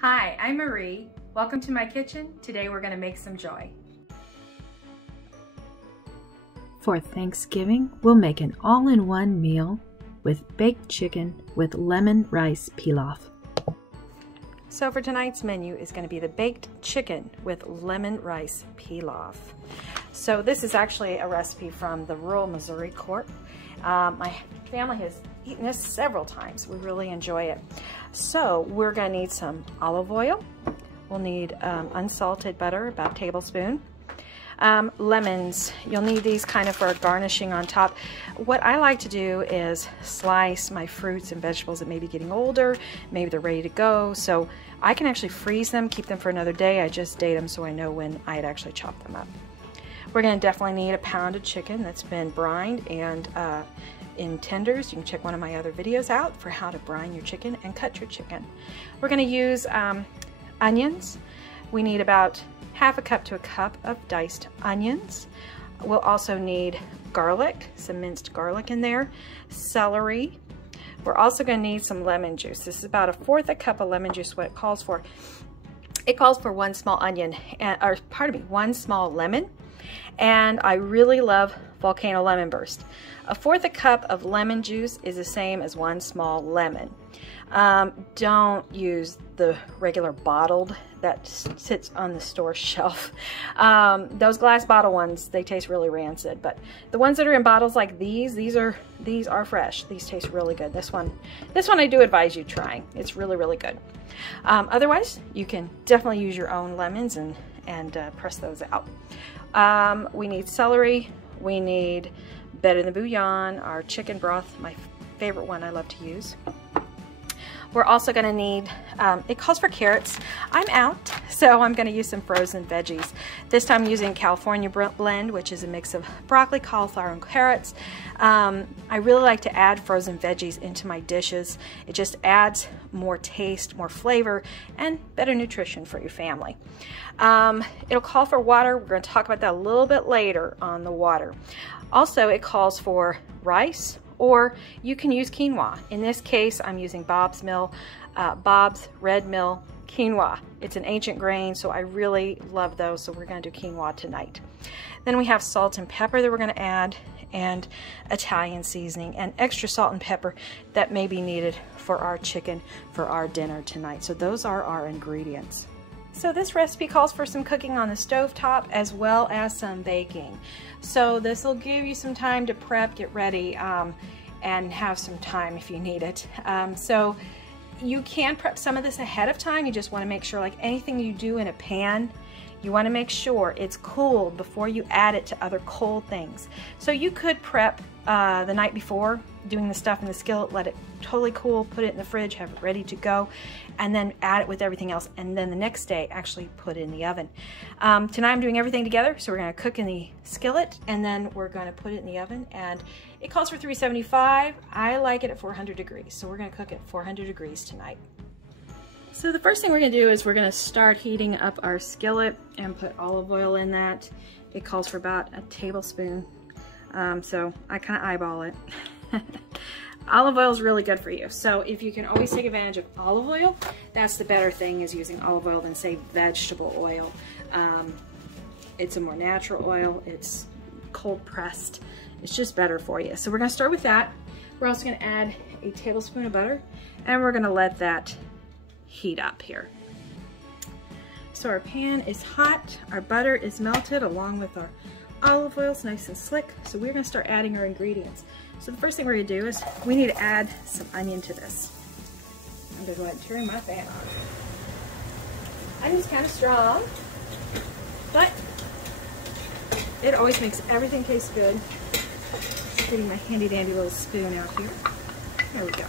Hi, I'm Marie. Welcome to my kitchen. Today we're going to make some joy. For Thanksgiving, we'll make an all-in-one meal with baked chicken with lemon rice pilaf. So for tonight's menu is going to be the baked chicken with lemon rice pilaf. So this is actually a recipe from the RuralMissouri.COOP. My family has eaten this several times. We really enjoy it. So we're going to need some olive oil. We'll need unsalted butter, about a tablespoon. Lemons, you'll need these kind of for garnishing on top. What I like to do is slice my fruits and vegetables that may be getting older, maybe they're ready to go, so I can actually freeze them, keep them for another day. I just date them so I know when I'd actually chop them up. We're going to definitely need a pound of chicken that's been brined and in tenders. You can check one of my other videos out for how to brine your chicken and cut your chicken. We're going to use onions. We need about half a cup to a cup of diced onions. We'll also need garlic, some minced garlic in there, celery. We're also going to need some lemon juice. This is about 1/4 cup of lemon juice. What it calls for? It calls for 1 small onion, or pardon me, 1 small lemon. And I really love volcano lemon burst. 1/4 cup of lemon juice is the same as 1 small lemon. Don't use the regular bottled that sits on the store shelf. Those glass bottle ones, they taste really rancid, but the ones that are in bottles like these are fresh. These taste really good. This one I do advise you trying. It's really, really good. Otherwise, you can definitely use your own lemons and press those out. We need celery. We need better than bouillon, our chicken broth, my favorite one I love to use. We're also going to need, it calls for carrots. I'm out, so I'm going to use some frozen veggies. This time I'm using California blend, which is a mix of broccoli, cauliflower, and carrots. I really like to add frozen veggies into my dishes. It just adds more taste, more flavor, and better nutrition for your family. It'll call for water. We're going to talk about that a little bit later on the water. Also, it calls for rice, or you can use quinoa. In this case, I'm using Bob's Red Mill quinoa. It's an ancient grain, so I really love those, so we're going to do quinoa tonight. Then we have salt and pepper that we're going to add, and Italian seasoning, and extra salt and pepper that may be needed for our chicken for our dinner tonight. So those are our ingredients. So this recipe calls for some cooking on the stove top as well as some baking. So this will give you some time to prep, get ready, and have some time if you need it. So you can prep some of this ahead of time. You just want to make sure, like anything you do in a pan, you want to make sure it's cooled before you add it to other cold things. So you could prep the night before, doing the stuff in the skillet, let it totally cool, put it in the fridge, have it ready to go, and then add it with everything else, and then the next day actually put it in the oven. Tonight I'm doing everything together, so we're going to cook in the skillet, and then we're going to put it in the oven, and it calls for 375. I like it at 400 degrees, so we're going to cook at 400 degrees tonight. So the first thing we're going to do is we're going to start heating up our skillet and put olive oil in that. It calls for about a tablespoon, so I kind of eyeball it. Olive oil is really good for you, so if you can always take advantage of olive oil, that's the better thing, is using olive oil than, say, vegetable oil. It's a more natural oil, it's cold pressed, it's just better for you. So we're going to start with that. We're also going to add a tablespoon of butter, and we're going to let that heat up here. So our pan is hot, our butter is melted along with our olive oil. It's nice and slick, so we're going to start adding our ingredients. So the first thing we're going to do is we need to add some onion to this. I'm going to go ahead and turn my fan on. Onion's kind of strong, but it always makes everything taste good. Just getting my handy dandy little spoon out here. There we go.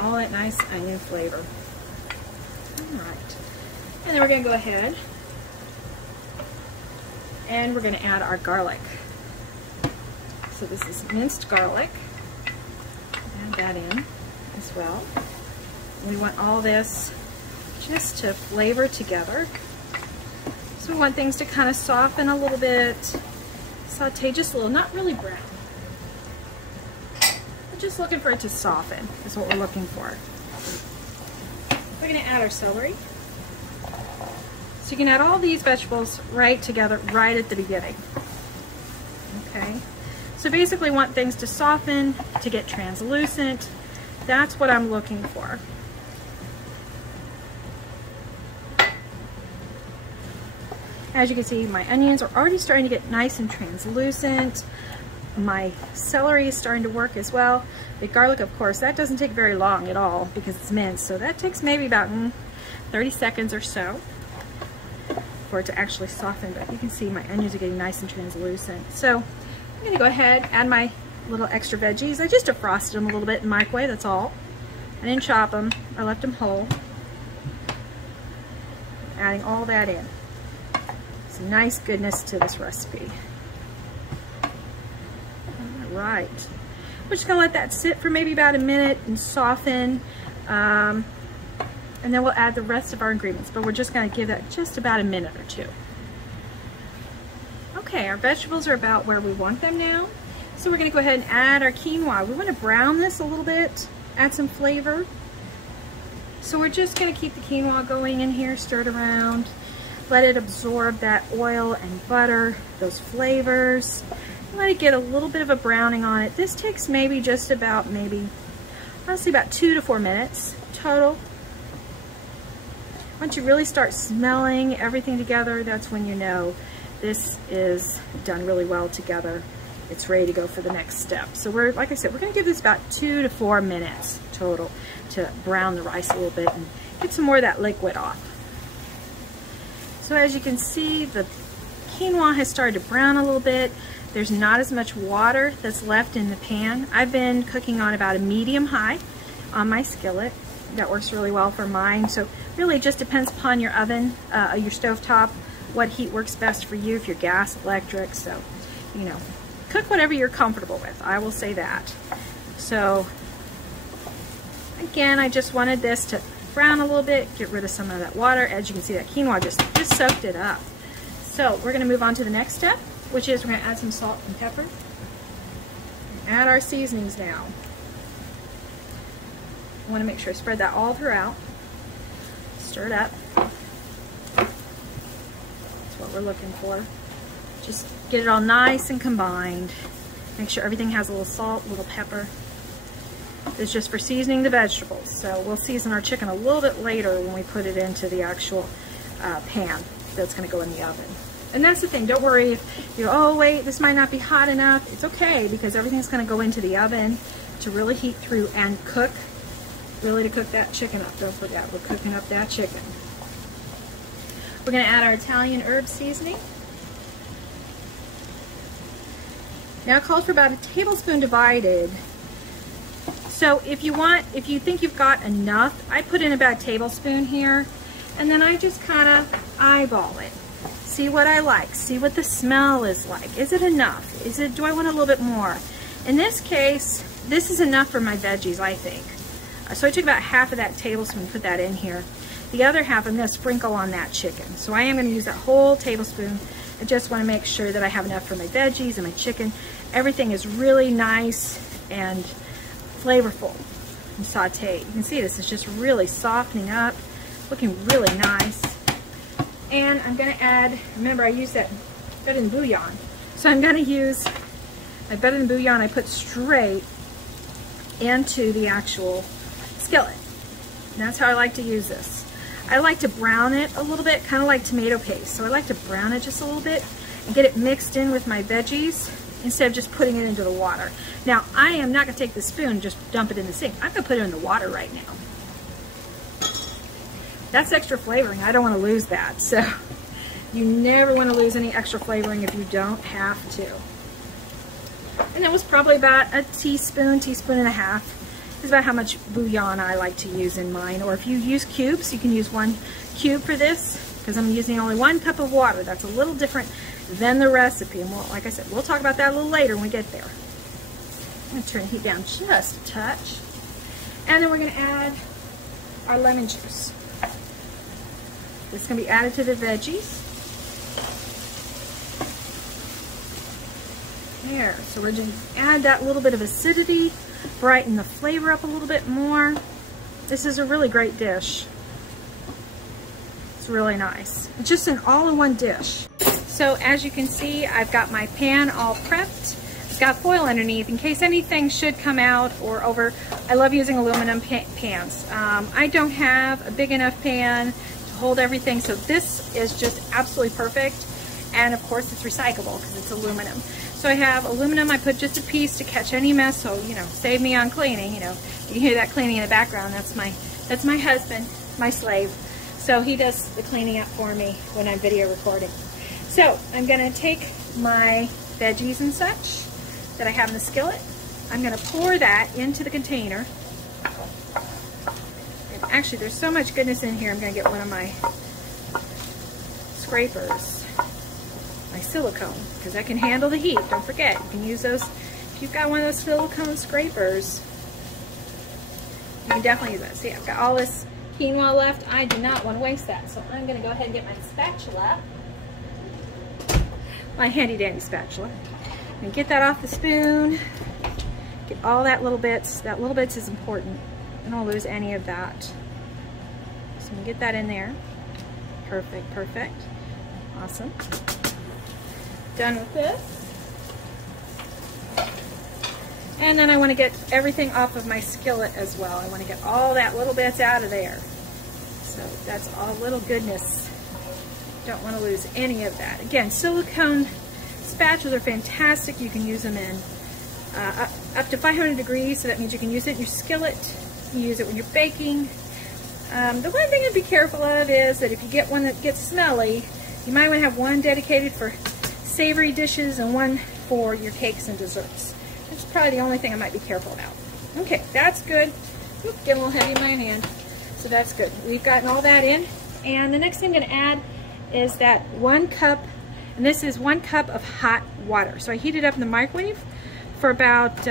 All that nice onion flavor. Alright. And then we're going to go ahead and we're going to add our garlic. So this is minced garlic. Add that in as well. We want all this just to flavor together. So we want things to kind of soften a little bit, saute just a little, not really brown. We're just looking for it to soften is what we're looking for. We're going to add our celery. So you can add all these vegetables right together right at the beginning. Okay. So basically want things to soften, to get translucent. That's what I'm looking for. As you can see, my onions are already starting to get nice and translucent. My celery is starting to work as well. The garlic, of course, that doesn't take very long at all because it's minced. So that takes maybe about 30 seconds or so for it to actually soften. But you can see my onions are getting nice and translucent. So I'm going to go ahead, add my little extra veggies. I just defrosted them a little bit in the microwave, that's all. I didn't chop them. I left them whole. Adding all that in. Some nice goodness to this recipe. All right. We're just going to let that sit for maybe about a minute and soften. And then we'll add the rest of our ingredients. But we're just going to give that just about a minute or two. Okay, our vegetables are about where we want them now. So we're going to go ahead and add our quinoa. We want to brown this a little bit, add some flavor. So we're just going to keep the quinoa going in here, stir it around. Let it absorb that oil and butter, those flavors. Let it get a little bit of a browning on it. This takes maybe just about, honestly about 2 to 4 minutes total. Once you really start smelling everything together, that's when you know this is done really well together. It's ready to go for the next step. So we're, like I said, we're gonna give this about 2 to 4 minutes total to brown the rice a little bit and get some more of that liquid off. So as you can see, the quinoa has started to brown a little bit. There's not as much water that's left in the pan. I've been cooking on about a medium-high on my skillet. That works really well for mine. So really it just depends upon your oven, your stovetop, what heat works best for you, if you're gas, electric. So, you know, cook whatever you're comfortable with. I will say that. So again, I just wanted this to brown a little bit, get rid of some of that water. As you can see, that quinoa just soaked it up. So we're going to move on to the next step, which is we're going to add some salt and pepper. Add our seasonings now. I want to make sure I spread that all throughout. Stir it up. That's what we're looking for. Just get it all nice and combined. Make sure everything has a little salt, a little pepper. This is just for seasoning the vegetables. So we'll season our chicken a little bit later when we put it into the actual pan that's going to go in the oven. And that's the thing, don't worry if you're, oh wait, this might not be hot enough. It's okay because everything's going to go into the oven to really heat through and cook, really to cook that chicken up. Don't forget, we're cooking up that chicken. We're going to add our Italian herb seasoning. Now it calls for about a tablespoon divided. So if you think you've got enough, I put in about a tablespoon here, and then I just kind of eyeball it. See what I like, see what the smell is like. Is it enough? Do I want a little bit more? In this case, this is enough for my veggies, I think. So I took about half of that tablespoon, put that in here. The other half I'm going to sprinkle on that chicken. So I am going to use that whole tablespoon. I just want to make sure that I have enough for my veggies and my chicken. Everything is really nice and flavorful and sauteed. You can see this is just really softening up, looking really nice. And I'm going to add, remember I used that better than bouillon. So I'm going to use my better than bouillon I put straight into the actual skillet. And that's how I like to use this. I like to brown it a little bit, kind of like tomato paste. So I like to brown it just a little bit and get it mixed in with my veggies instead of just putting it into the water. Now, I am not going to take the spoon and just dump it in the sink. I'm going to put it in the water right now. That's extra flavoring. I don't want to lose that. So you never want to lose any extra flavoring if you don't have to. And that was probably about a teaspoon and a half. Is about how much bouillon I like to use in mine. Or if you use cubes, you can use 1 cube for this, because I'm using only 1 cup of water. That's a little different than the recipe. And like I said, we'll talk about that a little later when we get there. I'm going to turn the heat down just a touch. And then we're going to add our lemon juice. This is going to be added to the veggies. There. So we're going to add that little bit of acidity, brighten the flavor up a little bit more. This is a really great dish. It's really nice. It's just an all-in-one dish. So as you can see, I've got my pan all prepped. It's got foil underneath in case anything should come out or over. I love using aluminum pans. I don't have a big enough pan to hold everything, so this is just absolutely perfect. And of course it's recyclable because it's aluminum. So I have aluminum. I put just a piece to catch any mess, so you know, save me on cleaning. You know, you can hear that cleaning in the background. That's my husband, my slave. So he does the cleaning up for me when I'm video recording. So I'm gonna take my veggies and such that I have in the skillet. I'm gonna pour that into the container. And actually there's so much goodness in here, I'm gonna get one of my scrapers, my silicone, because I can handle the heat. Don't forget, you can use those, if you've got one of those silicone scrapers, you can definitely use that. See, I've got all this quinoa left. I do not want to waste that, so I'm going to go ahead and get my spatula, my handy dandy spatula, and get that off the spoon. Get all that little bits. That little bits is important. I don't lose any of that. So I'm going to get that in there. Perfect, perfect. Awesome. Done with this. And then I want to get everything off of my skillet as well. I want to get all that little bits out of there. So that's all little goodness. Don't want to lose any of that. Again, silicone spatulas are fantastic. You can use them in up to 500 degrees, so that means you can use it in your skillet. You use it when you're baking. The one thing to be careful of is that if you get one that gets smelly, you might want to have one dedicated for savory dishes and one for your cakes and desserts. That's probably the only thing I might be careful about. Okay, that's good. Oop, getting a little heavy in my hand. So that's good. We've gotten all that in. And the next thing I'm going to add is that 1 cup, and this is 1 cup of hot water. So I heat it up in the microwave for about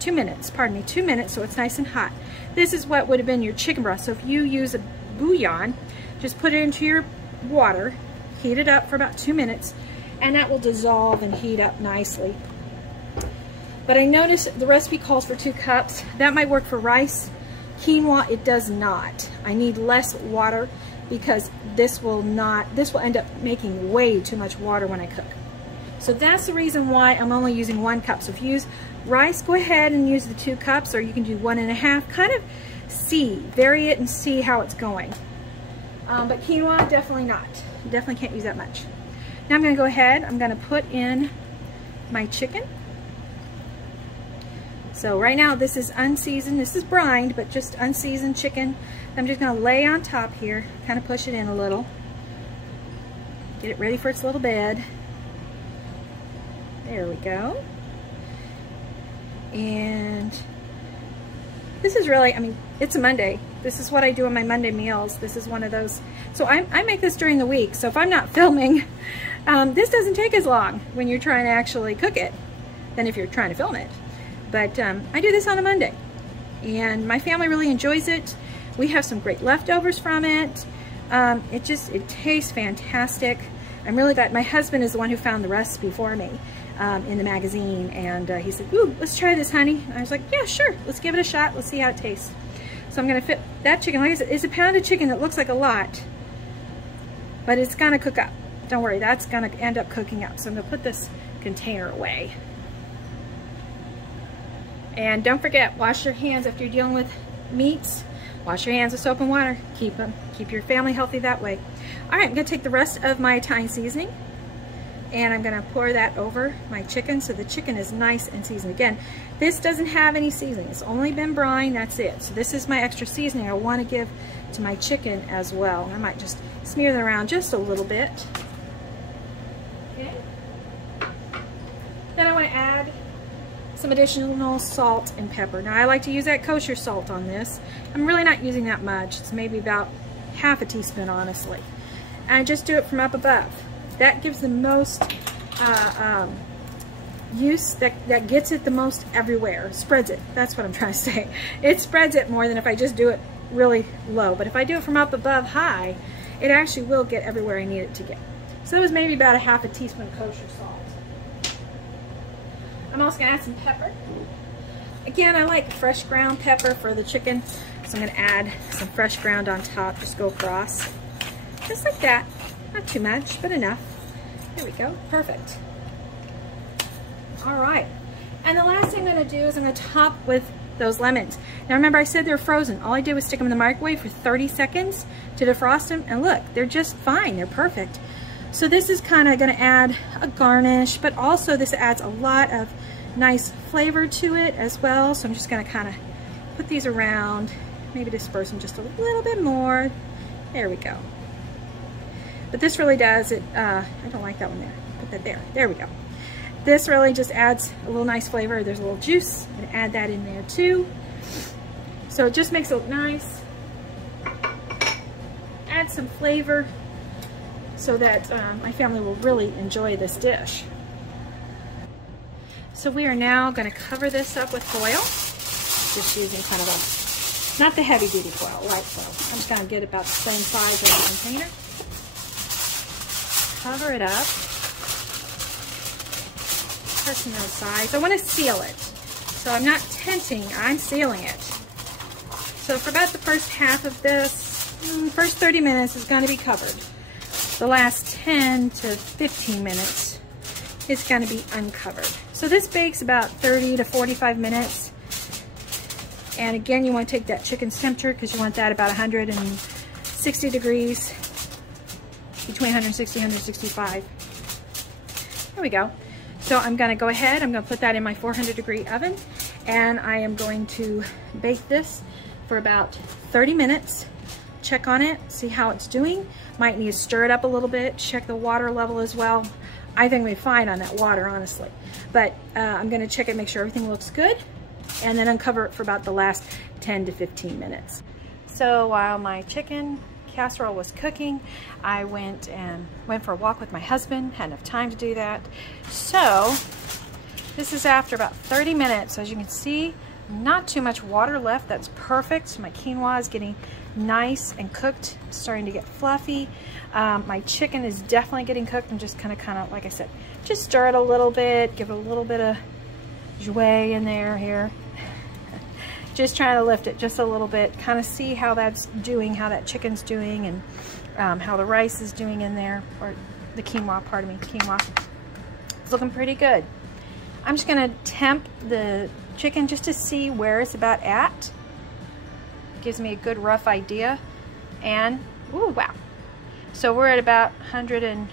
2 minutes, pardon me, 2 minutes, so it's nice and hot. This is what would have been your chicken broth. So if you use a bouillon, just put it into your water, heat it up for about 2 minutes, and that will dissolve and heat up nicely. But I noticed the recipe calls for 2 cups. That might work for rice. Quinoa, it does not. I need less water because this will end up making way too much water when I cook. So that's the reason why I'm only using 1 cup. So if you use rice, go ahead and use the 2 cups, or you can do 1.5. Kind of vary it and see how it's going. But quinoa, definitely not. You definitely can't use that much. Now I'm going to go ahead, I'm going to put in my chicken. So right now this is unseasoned, this is brined, but just unseasoned chicken. I'm just going to lay on top here, kind of push it in a little. Get it ready for its little bed. There we go. And this is really, I mean, it's a Monday. This is what I do on my Monday meals. This is one of those. So I make this during the week. So if I'm not filming, this doesn't take as long when you're trying to actually cook it than if you're trying to film it. But I do this on a Monday, and my family really enjoys it. We have some great leftovers from it. It tastes fantastic. I'm really glad. My husband is the one who found the recipe for me in the magazine, and he said, "Ooh, let's try this, honey." And I was like, "Yeah, sure. Let's give it a shot. Let's see how it tastes." So I'm going to fit that chicken. Like I said, it's a pound of chicken that looks like a lot, but it's going to cook up. Don't worry, that's going to end up cooking up. So I'm going to put this container away. And don't forget, wash your hands after you're dealing with meats. Wash your hands with soap and water. Keep your family healthy that way. All right, I'm going to take the rest of my Italian seasoning, and I'm going to pour that over my chicken so the chicken is nice and seasoned. Again, this doesn't have any seasoning. It's only been brined, that's it. So this is my extra seasoning I want to give to my chicken as well. I might just smear that around just a little bit. Okay. Then I want to add some additional salt and pepper. Now I like to use that kosher salt on this. I'm really not using that much. It's maybe about half a teaspoon, honestly. And I just do it from up above. That gives the most use, that gets it the most everywhere. Spreads it. That's what I'm trying to say. It spreads it more than if I just do it really low. But if I do it from up above high, it actually will get everywhere I need it to get. So it was maybe about a half a teaspoon of kosher salt. I'm also going to add some pepper. Again, I like fresh ground pepper for the chicken, so I'm going to add some fresh ground on top, just go across. Just like that. Not too much, but enough. There we go. Perfect. All right. And the last thing I'm going to do is I'm going to top with those lemons. Now remember I said they're frozen. All I did was stick them in the microwave for 30 seconds to defrost them, and look, they're just fine. They're perfect. So this is kind of going to add a garnish, but also this adds a lot of nice flavor to it as well. So I'm just going to kind of put these around, maybe disperse them just a little bit more. There we go. But this really does it. I don't like that one there. Put that there. There we go. This really just adds a little nice flavor. There's a little juice, and add that in there too. So it just makes it look nice. Add some flavor so that my family will really enjoy this dish. So we are now going to cover this up with foil. Just using kind of a, not the heavy duty foil, light foil. I'm just going to get about the same size as the container. Cover it up. Pressing those sides. I want to seal it. So I'm not tenting, I'm sealing it. So for about the first half of this, first 30 minutes is going to be covered. The last 10 to 15 minutes is going to be uncovered. So this bakes about 30 to 45 minutes. And again, you want to take that chicken's temperature because you want that about 160 degrees, between 160 and 165. There we go. So I'm going to go ahead, I'm going to put that in my 400-degree oven, and I am going to bake this for about 30 minutes. Check on it, see how it's doing. Might need to stir it up a little bit, check the water level as well. I think we're fine on that water, honestly. But I'm going to check it, make sure everything looks good, and then uncover it for about the last 10 to 15 minutes. So while my chicken casserole was cooking, I went for a walk with my husband. Had enough time to do that. So this is after about 30 minutes. So as you can see, not too much water left. That's perfect. My quinoa is getting nice and cooked, starting to get fluffy. My chicken is definitely getting cooked. I'm just kind of, like I said, just stir it a little bit, give it a little bit of jouet in there here. Just trying to lift it just a little bit, kind of see how that's doing, how that chicken's doing, and how the rice is doing in there, or the quinoa, pardon me, quinoa. It's looking pretty good. I'm just going to temp the chicken just to see where it's about at. Gives me a good rough idea. And, ooh, wow. So we're at about 100 and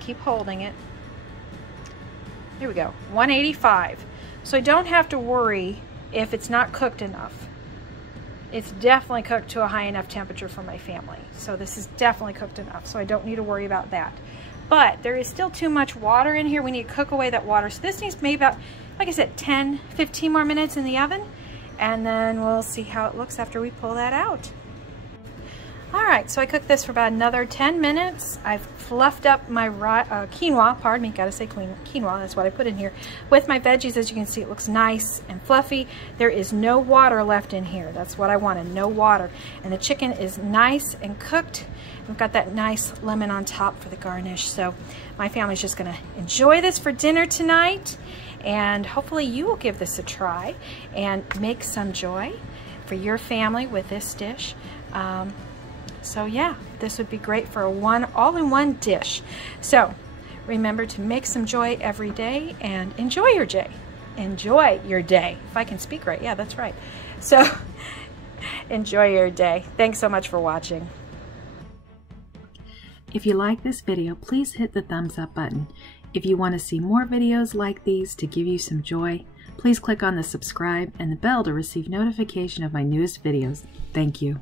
keep holding it. Here we go, 185. So I don't have to worry if it's not cooked enough. It's definitely cooked to a high enough temperature for my family. So this is definitely cooked enough, so I don't need to worry about that. But there is still too much water in here. We need to cook away that water. So this needs maybe about, like I said, 10, 15 more minutes in the oven. And then we'll see how it looks after we pull that out. All right, so I cooked this for about another 10 minutes. I've fluffed up my quinoa, pardon me, gotta say quinoa, that's what I put in here. With my veggies, as you can see, it looks nice and fluffy. There is no water left in here. That's what I wanted, no water. And the chicken is nice and cooked. We've got that nice lemon on top for the garnish. So my family's just gonna enjoy this for dinner tonight. And hopefully you will give this a try and make some joy for your family with this dish. So yeah, this would be great for a all-in-one dish. So remember to make some joy every day and enjoy your day. Enjoy your day. If I can speak right, yeah, that's right. So enjoy your day. Thanks so much for watching. If you like this video, please hit the thumbs up button. If you want to see more videos like these to give you some joy, please click on the subscribe and the bell to receive notification of my newest videos. Thank you.